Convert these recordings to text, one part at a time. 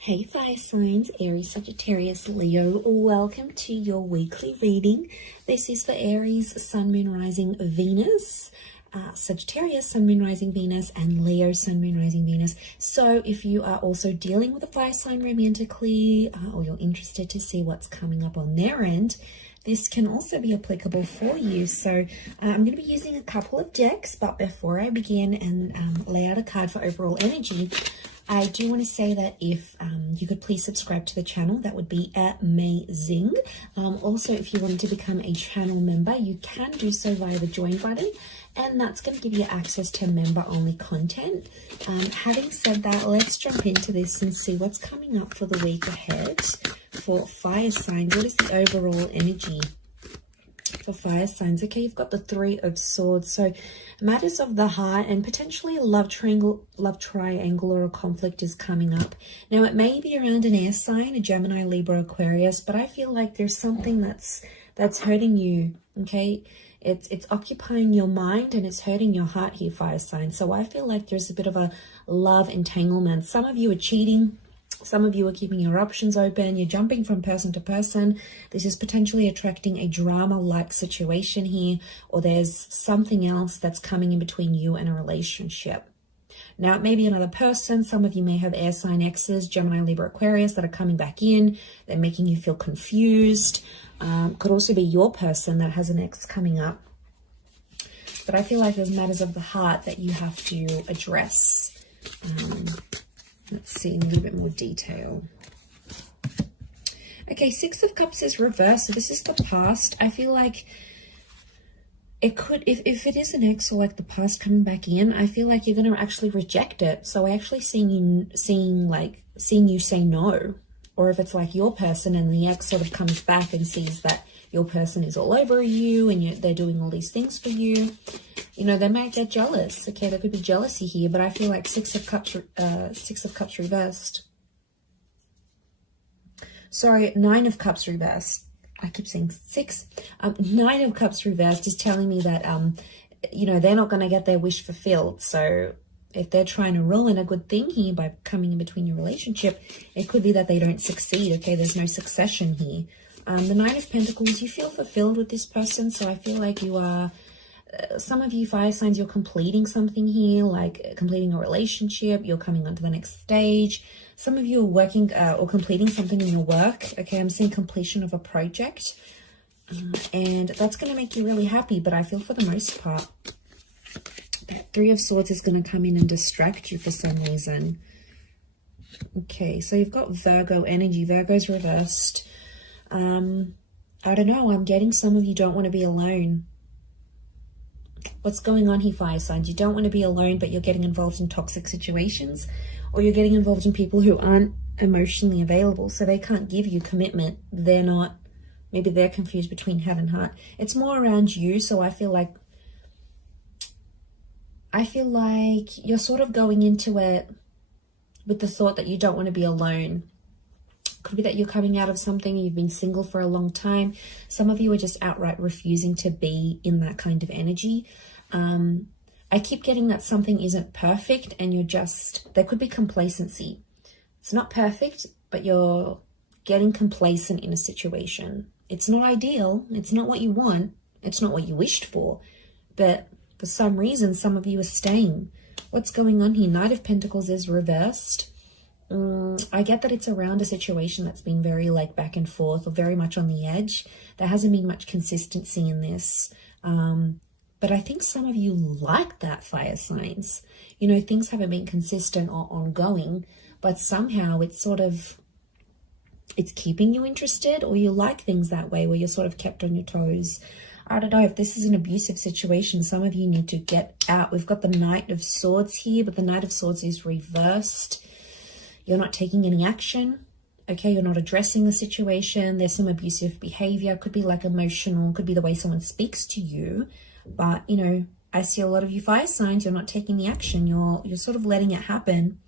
Hey fire signs, Aries, Sagittarius, Leo, welcome to your weekly reading. This is for Aries, Sun, Moon, Rising, Venus, Sagittarius, Sun, Moon, Rising, Venus, and Leo, Sun, Moon, Rising, Venus. So if you are also dealing with a fire sign romantically, or you're interested to see what's coming up on their end, this can also be applicable for you. So I'm going to be using a couple of decks, but before I begin and lay out a card for overall energy, I do want to say that if you could please subscribe to the channel, that would be amazing. Also, if you wanted to become a channel member, you can do so via the join button, and that's going to give you access to member-only content. Having said that, let's jump into this and see what's coming up for the week ahead for fire signs. What is the overall energy for fire signs? Okay, you've got the Three of Swords, so matters of the heart and potentially a love triangle or a conflict is coming up. Now it may be around an air sign, a Gemini, Libra, Aquarius, but I feel like there's something that's hurting you. Okay, it's occupying your mind and it's hurting your heart here, fire sign. So I feel like there's a bit of a love entanglement. Some of you are cheating. Some of you are keeping your options open. You're jumping from person to person. This is potentially attracting a drama-like situation here, or there's something else that's coming in between you and a relationship. Now, it may be another person. Some of you may have air sign exes, Gemini, Libra, Aquarius, that are coming back in. They're making you feel confused. Could also be your person that has an ex coming up. But I feel like there's matters of the heart that you have to address. Let's see in a little bit more detail. Okay, Six of Cups is reversed. So this is the past. I feel like it could, if it is an ex or like the past coming back in, I feel like you're going to actually reject it. So I actually seeing you say no. Or if it's like your person and the ex sort of comes back and sees that your person is all over you and they're doing all these things for you, you know, they might get jealous. Okay, there could be jealousy here, but I feel like Six of Cups reversed. Sorry, Nine of Cups reversed. I keep saying six. Nine of Cups reversed is telling me that, you know, they're not going to get their wish fulfilled. So if they're trying to ruin a good thing here by coming in between your relationship, it could be that they don't succeed. Okay, there's no succession here. The Nine of Pentacles, you feel fulfilled with this person. So I feel like you are, some of you fire signs, you're completing something here, like completing a relationship. You're coming on to the next stage. Some of you are working or completing something in your work. Okay, I'm seeing completion of a project. And that's going to make you really happy. But I feel for the most part, that Three of Swords is going to come in and distract you for some reason. Okay, so you've got Virgo energy. Virgo's reversed. I don't know. I'm getting some of you don't want to be alone. What's going on here, fire signs? You don't want to be alone, but you're getting involved in toxic situations, or you're getting involved in people who aren't emotionally available, so they can't give you commitment. They're not, maybe they're confused between head and heart. It's more around you, so I feel like you're sort of going into it with the thought that you don't want to be alone. Could be that you're coming out of something, you've been single for a long time. Some of you are just outright refusing to be in that kind of energy. I keep getting that something isn't perfect and you're just, there could be complacency. It's not perfect, but you're getting complacent in a situation. It's not ideal. It's not what you want. It's not what you wished for. But for some reason, some of you are staying. What's going on here? Knight of Pentacles is reversed. I get that it's around a situation that's been very like back and forth or very much on the edge. There hasn't been much consistency in this. But I think some of you like that, fire signs. You know, things haven't been consistent or ongoing, but somehow it's sort of, it's keeping you interested, or you like things that way where you're sort of kept on your toes. I don't know if this is an abusive situation. Some of you need to get out. We've got the Knight of Swords here, but the Knight of Swords is reversed. You're not taking any action. Okay, you're not addressing the situation. There's some abusive behavior. Could be like emotional. Could be the way someone speaks to you. But, you know, I see a lot of you fire signs. You're not taking the action. You're sort of letting it happen.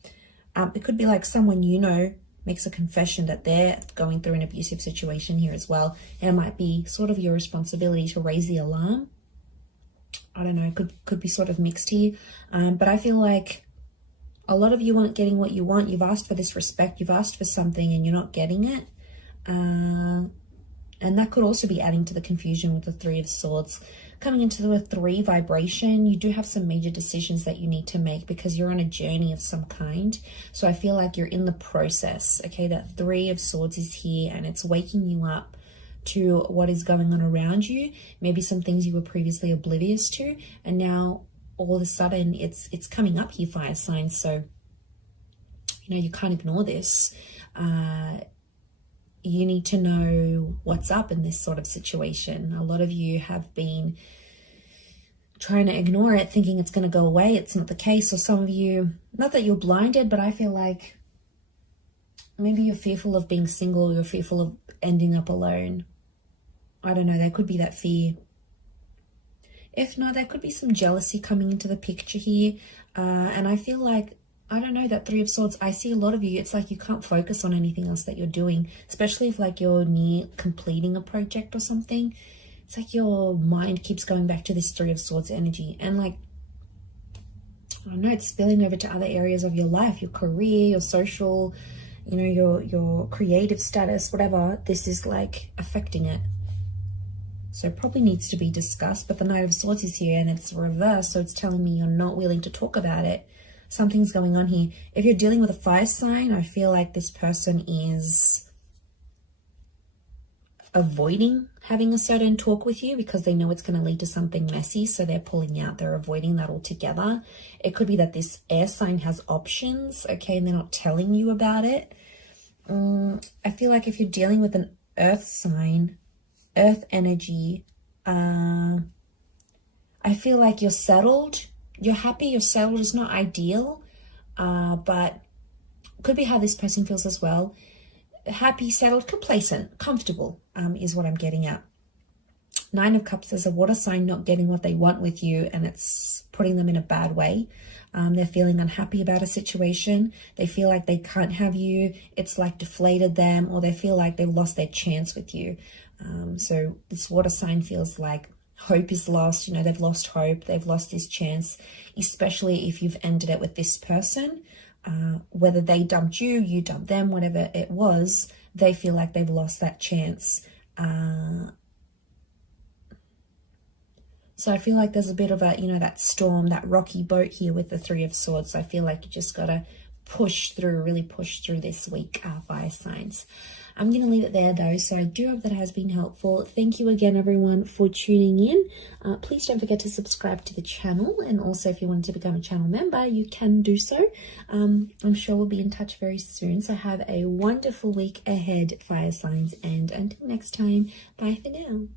It could be like someone you know makes a confession that they're going through an abusive situation here as well. And it might be sort of your responsibility to raise the alarm. I don't know. Could be sort of mixed here. But I feel like A lot of you aren't getting what you want. You've asked for this respect. You've asked for something and you're not getting it. And that could also be adding to the confusion with the Three of Swords. Coming into the 3 vibration, you do have some major decisions that you need to make because you're on a journey of some kind. So I feel like you're in the process, okay? That 3 of Swords is here and it's waking you up to what is going on around you. Maybe some things you were previously oblivious to, and now all of a sudden it's coming up here, fire signs. So, you know, you can't ignore this. You need to know what's up in this sort of situation. A lot of you have been trying to ignore it, thinking it's going to go away. It's not the case. Or some of you, not that you're blinded, but I feel like maybe you're fearful of being single. You're fearful of ending up alone. I don't know. There could be that fear. If not, there could be some jealousy coming into the picture here. And I feel like, I don't know, that 3 of Swords, I see a lot of you, it's like you can't focus on anything else that you're doing, especially if like you're near completing a project or something. It's like your mind keeps going back to this 3 of Swords energy. And like, I don't know, it's spilling over to other areas of your life, your career, your social, you know, your creative status, whatever. This is like affecting it. So it probably needs to be discussed, but the Knight of Swords is here and it's reversed. So it's telling me you're not willing to talk about it. Something's going on here. If you're dealing with a fire sign, I feel like this person is avoiding having a certain talk with you because they know it's going to lead to something messy. So they're pulling out. They're avoiding that altogether. It could be that this air sign has options, okay, and they're not telling you about it. I feel like if you're dealing with an earth sign, earth energy, I feel like you're settled. You're happy, you're settled. Is not ideal, but could be how this person feels as well. Happy, settled, complacent, comfortable is what I'm getting at. 9 of Cups is a water sign not getting what they want with you, and it's putting them in a bad way. They're feeling unhappy about a situation. They feel like they can't have you. It's like deflated them, or they feel like they've lost their chance with you. So this water sign feels like hope is lost. You know, they've lost hope. They've lost this chance, especially if you've ended it with this person. Whether they dumped you, you dumped them, whatever it was, they feel like they've lost that chance. So I feel like there's a bit of a, you know, that storm, that rocky boat here with the 3 of Swords. So I feel like you just got to push through, really push through this week, fire signs. I'm going to leave it there though. So I do hope that has been helpful. Thank you again, everyone, for tuning in. Please don't forget to subscribe to the channel. And also if you wanted to become a channel member, you can do so. I'm sure we'll be in touch very soon. So have a wonderful week ahead, fire signs. And until next time, bye for now.